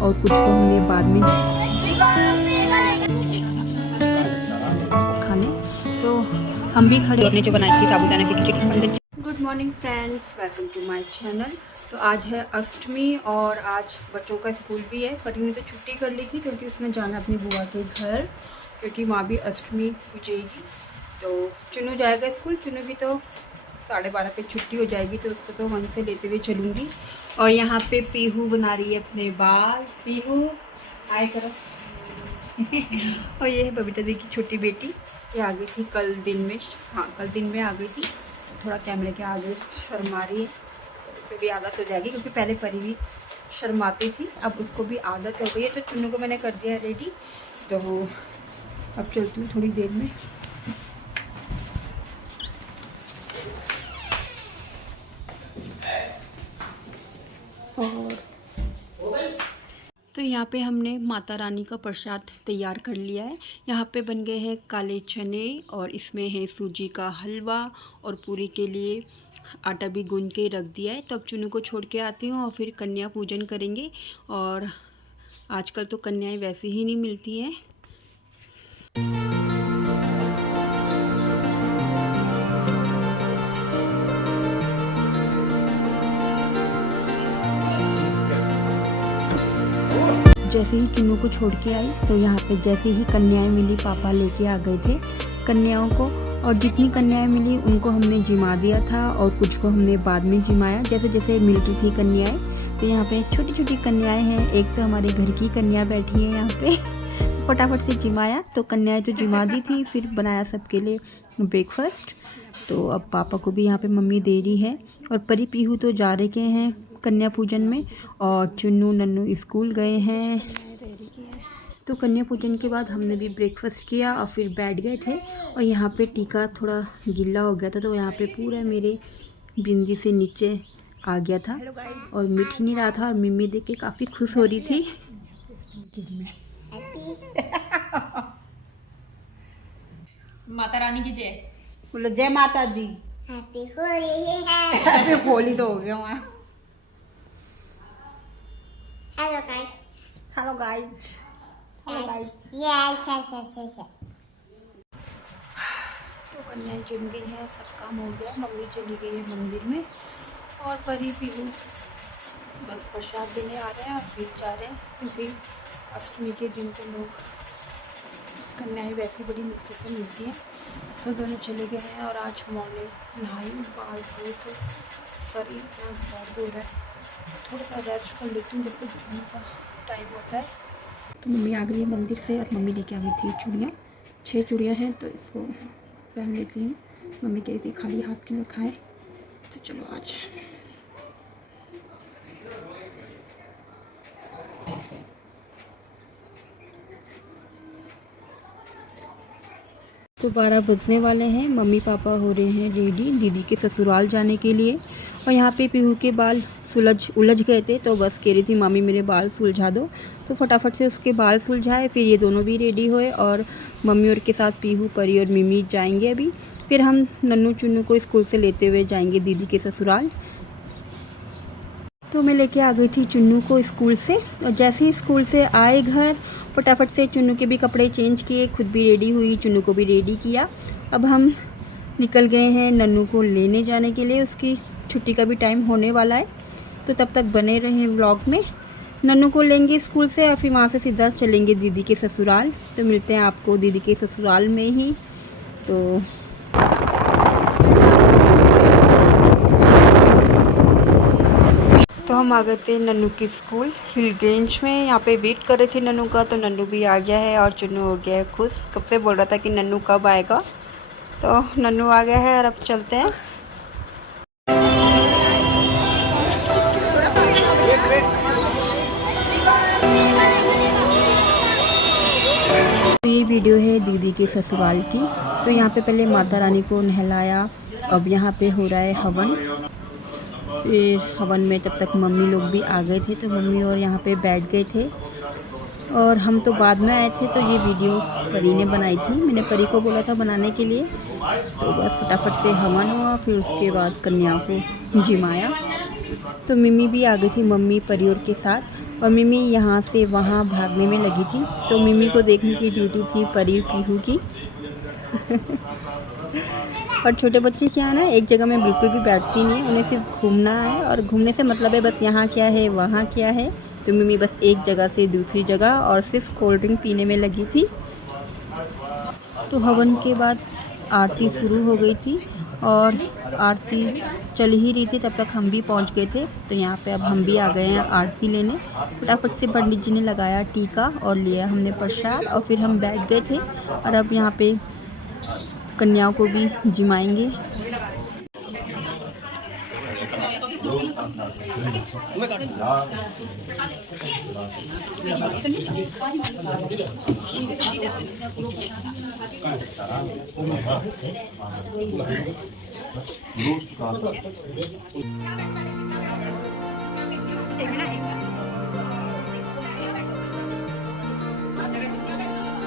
और कुछ को हमने बाद में खाने। तो हम भी खड़े अपने जो बनाई थी साबूदाना की खिचड़ी। Good morning friends, welcome to my channel. तो आज है अष्टमी और आज बच्चों का स्कूल भी है। परी ने तो छुट्टी कर ली थी क्योंकि उसने जाना अपनी बुआ के घर, क्योंकि वहाँ भी अष्टमी पूजेगी। तो चुनू जाएगा स्कूल। चुनू की तो 12:30 पे छुट्टी हो जाएगी, तो उसको तो वहीं से लेते हुए चलूँगी। और यहाँ पे पीहू बना रही है अपने बाल। पीहू हाय करो। और ये है बबीता दी की छोटी बेटी, ये आ गई थी कल दिन में। हाँ, कल दिन में आ गई थी। थोड़ा कैमरे के आगे शर्मा रही है, तो उसे भी आदत हो जाएगी, क्योंकि पहले परी भी शर्माती थी, अब उसको भी आदत हो गई है। तो चुन्नू को मैंने कर दिया रेडी, तो अब चलती हूँ थोड़ी देर में। और तो यहाँ पे हमने माता रानी का प्रसाद तैयार कर लिया है। यहाँ पे बन गए हैं काले चने, और इसमें है सूजी का हलवा, और पूरी के लिए आटा भी गूंद के रख दिया है। तो अब चुनू को छोड़ के आती हूँ और फिर कन्या पूजन करेंगे। और आजकल तो कन्याएं वैसे ही नहीं मिलती हैं। जैसे ही चुन्नू को छोड़ के आई, तो यहाँ पे जैसे ही कन्याएं मिली, पापा लेके आ गए थे कन्याओं को। और जितनी कन्याएं मिली उनको हमने जिमा दिया था, और कुछ को हमने बाद में जिमाया, जैसे जैसे मिलती थी कन्याएं। तो यहाँ पे छोटी छोटी कन्याएं हैं। एक तो हमारे घर की कन्या बैठी है यहाँ पे। तो फटाफट से जिमाया। तो कन्याएं तो जिमा दी थी, फिर बनाया सबके लिए ब्रेकफास्ट। तो अब पापा को भी यहाँ पे मम्मी दे रही है। और परी पीहू तो जा रहे हैं कन्या पूजन में, और चुन्नू नन्नू स्कूल गए हैं। तो कन्या पूजन के बाद हमने भी ब्रेकफास्ट किया और फिर बैठ गए थे। और यहाँ पे टीका थोड़ा गीला हो गया था, तो यहाँ पे पूरा मेरे बिंदी से नीचे आ गया था, और मिट ही नहीं रहा था। और मम्मी देख के काफ़ी खुश हो रही थी। माता रानी की जय। बोलो जय माता दी। हैप्पी होली है। हैप्पी होली तो हो गया वहाँ। Hello guys. Hello guys. Hello guys. Yes. तो कन्याएं जिम गई हैं, सब काम हो गया। मम्मी चली गई है मंदिर में, और परी पीहू बस प्रसाद देने आ रहे हैं और फिर जा रहे हैं, क्योंकि अष्टमी के दिन तो लोग कन्याएं वैसी बड़ी मुश्किल से मिलती हैं। तो दोनों चले गए हैं। और आज मॉर्निंग नहाई, बाल धोए, तो शरीर इतना दर्द हो रहा है। थोड़ा सा रेस्ट कर लेती हूँ जब तक जून का टाइम होता है। तो मम्मी आ गई है मंदिर से, और मम्मी लेके आ गई थी चूड़ियाँ। 6 चूड़ियाँ हैं, तो इसको पहन लेती हूँ। मम्मी कह रही थी खाली हाथ क्यों खाए, तो चलो आज। तो 12 बजने वाले हैं। मम्मी पापा हो रहे हैं रेडी दीदी के ससुराल जाने के लिए। और यहाँ पे पीहू के बाल उलझ गए थे, तो बस कह रही थी मामी मेरे बाल सुलझा दो। तो फटाफट से उसके बाल सुलझाए, फिर ये दोनों भी रेडी हुए। और मम्मी और के साथ पीहू, परी और मिमी जाएंगे अभी। फिर हम नन्नू चुन्नू को स्कूल से लेते हुए जाएंगे दीदी के ससुराल। तो मैं लेके आ गई थी चुन्नू को स्कूल से, और जैसे ही स्कूल से आए घर, फटाफट से चुन्नू के भी कपड़े चेंज किए, खुद भी रेडी हुई, चुन्नू को भी रेडी किया। अब हम निकल गए हैं नन्नू को लेने जाने के लिए। उसकी छुट्टी का भी टाइम होने वाला है, तो तब तक बने रहें व्लॉग में। नन्नू को लेंगे स्कूल से, और फिर वहाँ से सीधा चलेंगे दीदी के ससुराल। तो मिलते हैं आपको दीदी के ससुराल में ही। तो हम आ गए थे नन्नू की स्कूल हिल रेंज में। यहाँ पे वेट कर रहे थे नन्नू का, तो नन्नू भी आ गया है, और चुन्नू हो गया है खुश। कब से बोल रहा था कि नन्नू कब आएगा, तो नन्नू आ गया है। और अब चलते हैं। तो ये वीडियो है दीदी के ससुराल की। तो यहाँ पे पहले माता रानी को नहलाया, अब यहाँ पे हो रहा है हवन। फिर हवन में तब तक मम्मी लोग भी आ गए थे, तो मम्मी और यहाँ पे बैठ गए थे, और हम तो बाद में आए थे। तो ये वीडियो परी ने बनाई थी, मैंने परी को बोला था बनाने के लिए। तो बस फटाफट से हवन हुआ, फिर उसके बाद कन्या को जिमाया। तो मिमी भी आ गई थी मम्मी परी और के साथ, और मिमी यहाँ से वहाँ भागने में लगी थी। तो मिमी को देखने की ड्यूटी थी परी पीहू की। और छोटे बच्चे क्या है ना, एक जगह में बिल्कुल भी बैठती नहीं है, उन्हें सिर्फ घूमना है। और घूमने से मतलब है बस यहाँ क्या है वहाँ क्या है। तो मिमी बस एक जगह से दूसरी जगह और सिर्फ कोल्ड ड्रिंक पीने में लगी थी। तो हवन के बाद आरती शुरू हो गई थी और आरती चल ही रही थी, तब तक हम भी पहुंच गए थे। तो यहाँ पे अब हम भी आ गए हैं आरती लेने। फटाफट से पंडित जी ने लगाया टीका और लिया हमने प्रसाद और फिर हम बैठ गए थे। और अब यहाँ पे कन्याओं को भी जिमाएंगे।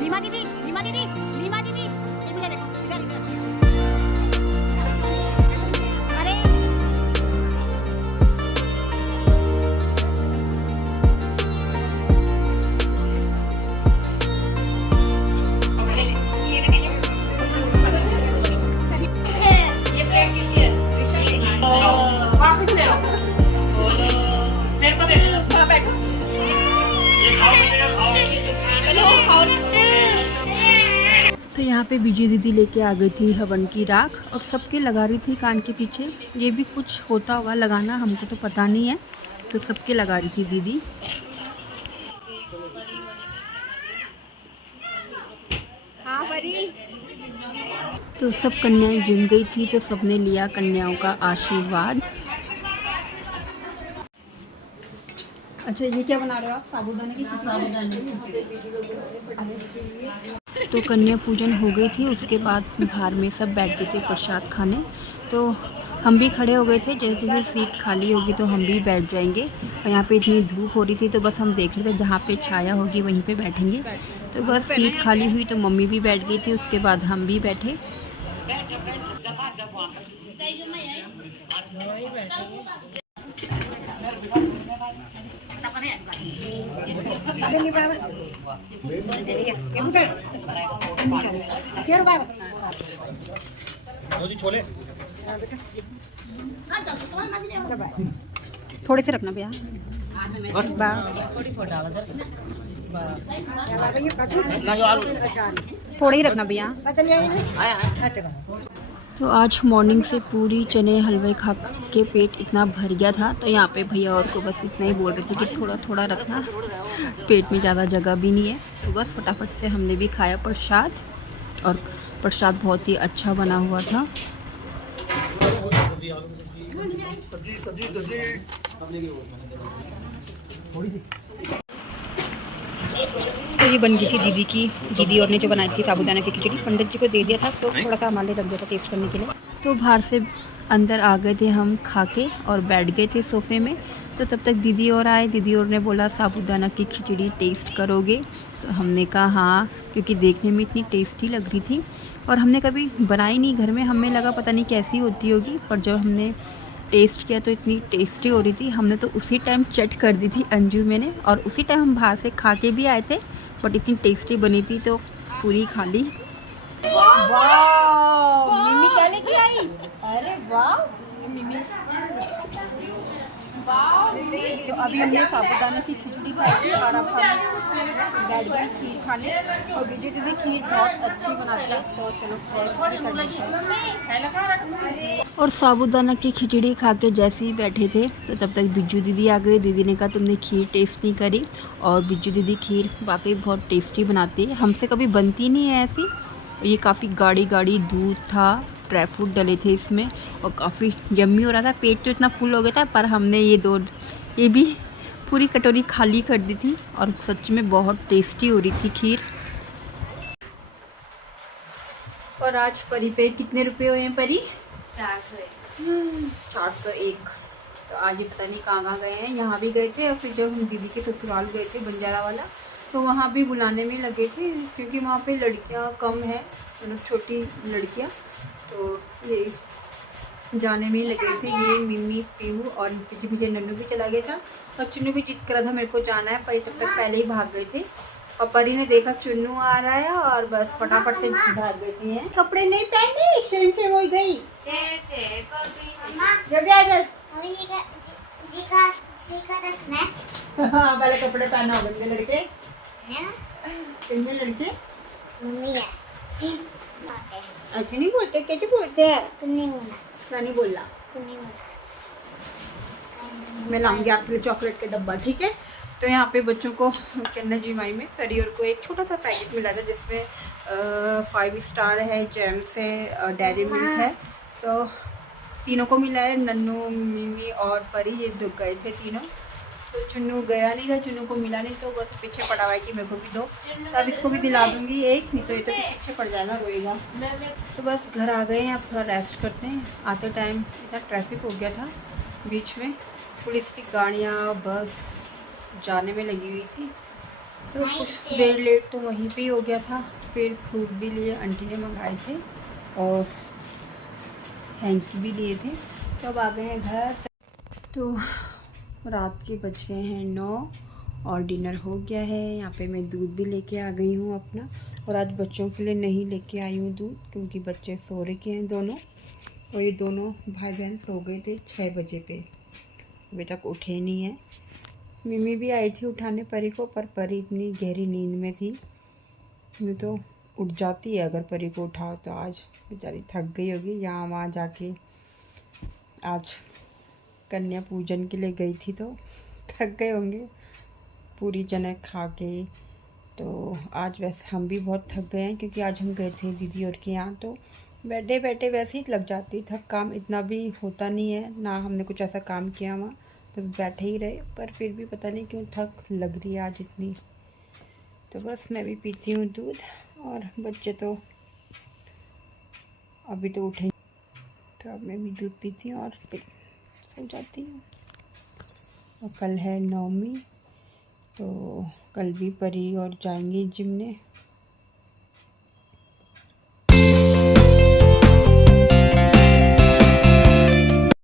रीमा दीदी, रीमा दीदी, रीमा दीदी, इधर देखो, इधर इधर। अरे ये प्लेट किसकी है? वापस ले आओ। मेरे को दे दो। हाँ, बैठ। ये खाओ, चलो खाओ। तो यहाँ पे बीजू दीदी लेके आ गई थी हवन की राख और सबके लगा रही थी कान के पीछे। ये भी कुछ होता होगा लगाना, हमको तो पता नहीं है। तो सबके लगा रही थी दीदी। हाँ परी। तो सब कन्याएं जिम गई थी तो सबने लिया कन्याओं का आशीर्वाद। अच्छा ये क्या बना रहे हो आप? साबूदाने की तो कन्या पूजन हो गई थी। उसके बाद बाहर में सब बैठ गए थे प्रसाद खाने। तो हम भी खड़े हो गए थे, जैसे जैसे सीट खाली होगी तो हम भी बैठ जाएंगे। और यहाँ पे इतनी धूप हो रही थी तो बस हम देख रहे थे जहाँ पे छाया होगी वहीं पे बैठेंगे। तो बस सीट खाली हुई तो मम्मी भी बैठ गई थी, उसके बाद हम भी बैठे। थोड़े से रखना भैया, थोड़े ही रखना भैया। तो आज मॉर्निंग से पूरी चने हलवे खा के पेट इतना भर गया था। तो यहाँ पे भैया और को बस इतना ही बोल रहे थे कि थोड़ा थोड़ा रखना, पेट में ज़्यादा जगह भी नहीं है। तो बस फटाफट से हमने भी खाया प्रसाद और प्रसाद बहुत ही अच्छा बना हुआ था। तो ये बन गई थी दीदी और ने जो बनाई थी साबूदाना की खिचड़ी। पंडित जी को दे दिया था तो थोड़ा सा हमारे रख दिया था टेस्ट करने के लिए। तो बाहर से अंदर आ गए थे हम खा के और बैठ गए थे सोफ़े में। तो तब तक दीदी और आए। दीदी और ने बोला साबूदाना की खिचड़ी टेस्ट करोगे? तो हमने कहा हाँ, क्योंकि देखने में इतनी टेस्टी लग रही थी और हमने कभी बनाई नहीं घर में। हमें लगा पता नहीं कैसी होती होगी, पर जब हमने टेस्ट किया तो इतनी टेस्टी हो रही थी। हमने तो उसी टाइम चट कर दी थी अंजू मैंने, और उसी टाइम हम बाहर से खा के भी आए थे। बट इतनी टेस्टी बनी थी तो पूरी खा ली। वाह मिमी क्या लेके आई? अरे वाह मिमी। तो अभी हमने साबूदाना की खिचड़ी खाई थी और अब हम बैठ गए खीर खाने। और बीजू दीदी खीर बहुत अच्छी बनाती है, तो चलो टेस्ट भी कर लेते हैं। और साबूदाना की खिचड़ी खा के जैसे ही बैठे थे तो तब तक बिज्जू दीदी आ गई। दीदी ने कहा तुमने खीर टेस्ट नहीं करी। और बिज्जू दीदी खीर वाकई बहुत टेस्टी बनाती है, हमसे कभी बनती नहीं है ऐसी। ये काफ़ी गाढ़ी गाढ़ी दूध था, ड्राई फ्रूट डले थे इसमें और काफ़ी यम्मी हो रहा था। पेट तो इतना फुल हो गया था, पर हमने ये भी पूरी कटोरी खाली कर दी थी और सच में बहुत टेस्टी हो रही थी खीर। और आज परी पे कितने रुपए हुए हैं परी? 401। तो आज ये पता नहीं कहाँ गए हैं। यहाँ भी गए थे और फिर जब हम दीदी के ससुराल गए थे बंजारा वाला, तो वहाँ भी बुलाने में लगे थे, क्योंकि वहाँ पे लड़कियाँ कम हैं, मतलब छोटी लड़कियाँ। तो ये जाने में ही लगे थे। ये मिमी पीहू और पीछे पीछे नन्नू भी चला गया था और चुन्नू भी जिद कर रहा था मेरे को जाना है, परी तब तक पहले ही भाग गए थे। और परी ने देखा चुन्नू आ रहा है और बस फटाफट से भाग गई थी। कपड़े नहीं पहने, शेम से हो गई। जब इधर मम्मी जी का रखना है। हाँ पहले कपड़े पहना होगा इनके लड़के, है ना? इनके लड़के मम्मी है बात है। ऐसे नहीं बोलते, कैसे बोलते हैं? नहीं बोला, क्या नहीं बोला? नहीं बोला। मैं लाऊंगी आपके लिए चॉकलेट का डब्बा, ठीक है। तो यहाँ पे बच्चों को कन्या जीवाई में करियर को एक छोटा सा पैकेट मिला था जिसमें 5 स्टार है, जेम्स है, डेयरी मिल्क है। तो तीनों को मिला है, नन्नू मिमी और परी, ये दो गए थे तीनों। तो चुन्नू गया नहीं था, चुन्नू को मिला नहीं, तो बस पीछे पड़ा हुआ है कि मेरे को भी दो। तो अब इसको भी दिला दूंगी एक, नहीं तो ये तो पीछे पड़ जाएगा, रोएगा। तो बस घर आ गए हैं, अब थोड़ा रेस्ट करते हैं। आते टाइम इतना ट्रैफिक हो गया था बीच में, पुलिस की गाड़ियाँ बस जाने में लगी हुई थी। तो कुछ देर लेट तो वहीं पे ही हो गया था। फिर फ्रूट भी लिए, आंटी ने मंगाए थे और थैंक यू भी लिए थे। तो अब आ गए हैं घर। तो रात के बज गए हैं 9 और डिनर हो गया है। यहाँ पे मैं दूध भी लेके आ गई हूँ अपना, और आज बच्चों के लिए नहीं लेके आई हूँ दूध क्योंकि बच्चे सो रखे हैं दोनों, और ये दोनों भाई बहन सो गए थे 6 बजे पे, अभी तक उठे नहीं हैं। मिमी भी आई थी उठाने परी को, पर परी इतनी गहरी नींद में थी, नहीं तो उठ जाती है अगर परी को उठाओ। तो आज बेचारी थक गई होगी, यहाँ वहाँ जाके आज कन्या पूजन के लिए गई थी तो थक गए होंगे पूरी जनक खा के। तो आज वैसे हम भी बहुत थक गए हैं क्योंकि आज हम गए थे दीदी और के यहाँ, तो बैठे बैठे वैसे ही लग जाती थक, काम इतना भी होता नहीं है ना, हमने कुछ ऐसा काम किया वहाँ, तो बैठे ही रहे, पर फिर भी पता नहीं क्यों थक लग रही है आज इतनी। तो बस मैं भी पीती हूँ दूध, और बच्चे तो अभी तो उठे, तो अब मैं भी दूध पीती हूँ और फिर सो जाती हूँ। और कल है 9वीं, तो कल भी परी और जाएंगे जिम में।